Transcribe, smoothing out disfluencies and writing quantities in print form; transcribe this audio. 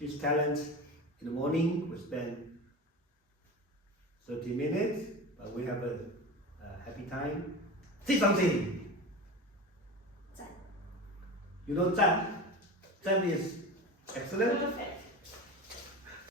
His talent in the morning we spend 30 minutes, but we have a happy time. Say something. 赞 You know 赞 is excellent. Perfect